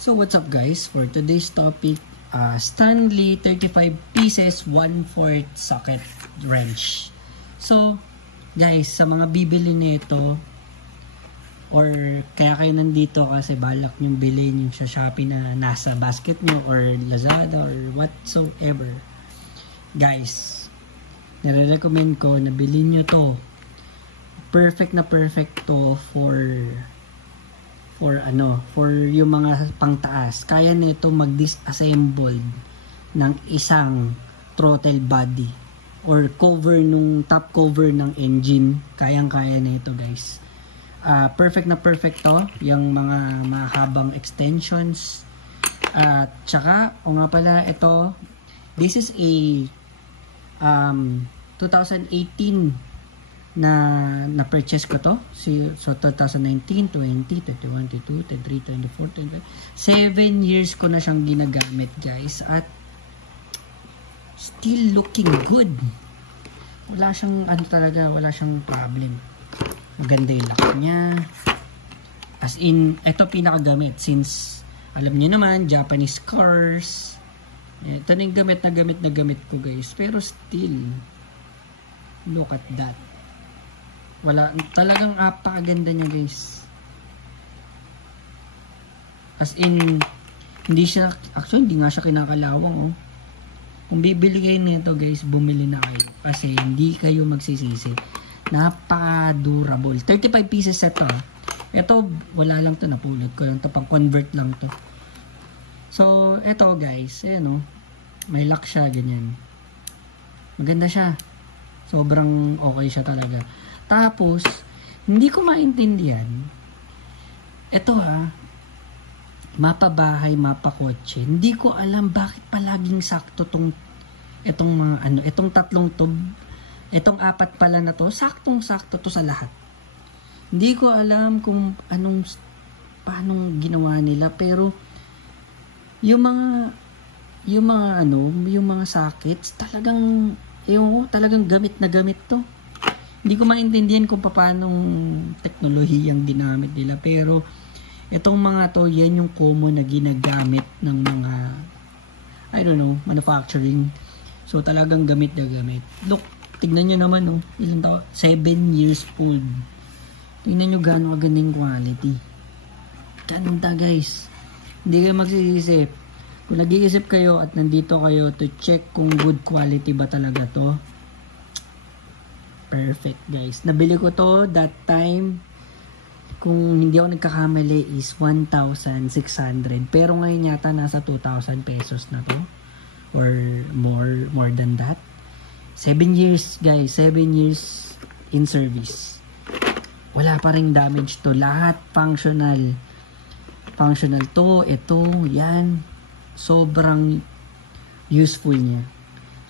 So what's up guys, for today's topic, Stanley 35 pieces 1/4 socket wrench. So guys, sa mga bibili nito or kaya kayo nandito kasi balak nyong bilhin yung sa Shopee na nasa basket nyo or Lazada or whatsoever, guys, nire-recommend ko na bilhin nyo to. Perfect na perfect to for yung mga pangtaas. Kaya nito mag-disassemble ng isang throttle body or cover nung top cover ng engine. Kayang-kaya nito guys. Perfect na perfect to, yung mga mahabang extensions. At tsaka, o nga pala, ito, this is a 2018 na purchase ko to. So 2019, 20, 21, 22, 23, 24, 25, 7 years ko na siyang ginagamit guys, at still looking good. Wala siyang wala siyang problem. Maganda yung lock niya, as in ito pinakagamit since alam niyo naman Japanese cars. Ito na yung gamit na gamit ko guys, pero still look at that. Wala, talagang apakaganda niya guys. As in, hindi nga siya kinakalawang oh. Kung bibili kayo nito guys, bumili na kayo. Kasi hindi kayo magsisisi. Napaka-durable. 35 pieces ito. Ito, wala lang to, napulot ko lang to, pang convert lang to. So, ito guys, ayan oh. May lock siya, ganyan. Maganda siya. Sobrang okay siya talaga. Tapos, hindi ko maintindihan. Ito mapa bahay, mapa kotse. Hindi ko alam bakit palaging sakto itong mga itong tatlong tube, itong apat pala na to, saktong-sakto to sa lahat. Hindi ko alam kung paano ginawa nila, pero yung mga sockets, talagang gamit na gamit to. Hindi ko maintindihan kung paano teknolohiyang ginamit nila, pero itong mga to, yan yung common na ginagamit ng mga manufacturing. So talagang gamit na gamit. Look, tignan nyo naman ilang taon, 7 years old. Tignan nyo gaano kagandang quality. Ganda guys. Hindi kayo magsisisi. Kung nag-iisip kayo at nandito kayo to check kung good quality ba talaga to, perfect guys. Nabili ko to that time, kung hindi ako nagkakamali, is 1,600. Pero ngayon yata nasa 2,000 pesos na to. Or more than that. 7 years guys. 7 years in service. Wala pa ring damage to. Lahat functional. Functional to. Ito. Yan. Sobrang useful niya.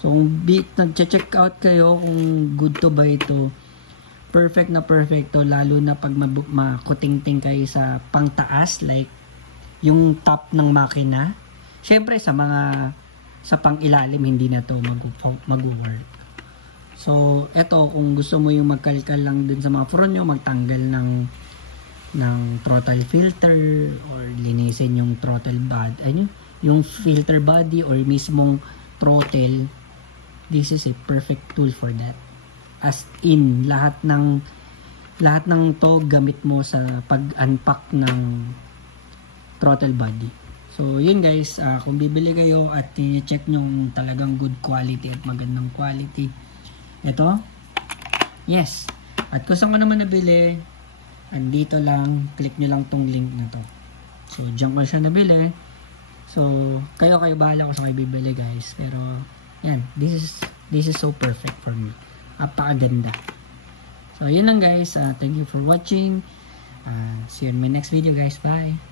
So, kung nag-check out kayo kung good to ba ito, perfect na perfect to, lalo na pag makutingting kayo sa pangtaas, like yung top ng makina. Syempre, sa pang-ilalim, hindi na to mag-work. So, eto, kung gusto mo yung magkalkal lang dun sa mga front nyo, magtanggal ng throttle filter, or linisin yung throttle body, yung filter body, or mismong throttle, this is a perfect tool for that. As in, lahat ng to gamit mo sa pag-unpack ng throttle body. So, yun guys, kung bibili kayo at i-check nyo talagang good quality at magandang quality, ito, yes. At kung saan ko naman nabili, andito lang, click nyo lang tong link na to. So, diyan ko siya nabili. So, kayo bahala kung saan kayo bibili guys. Pero, yan, this is so perfect for me. Apakaganda. So, yun lang guys. Thank you for watching. See you in my next video guys. Bye!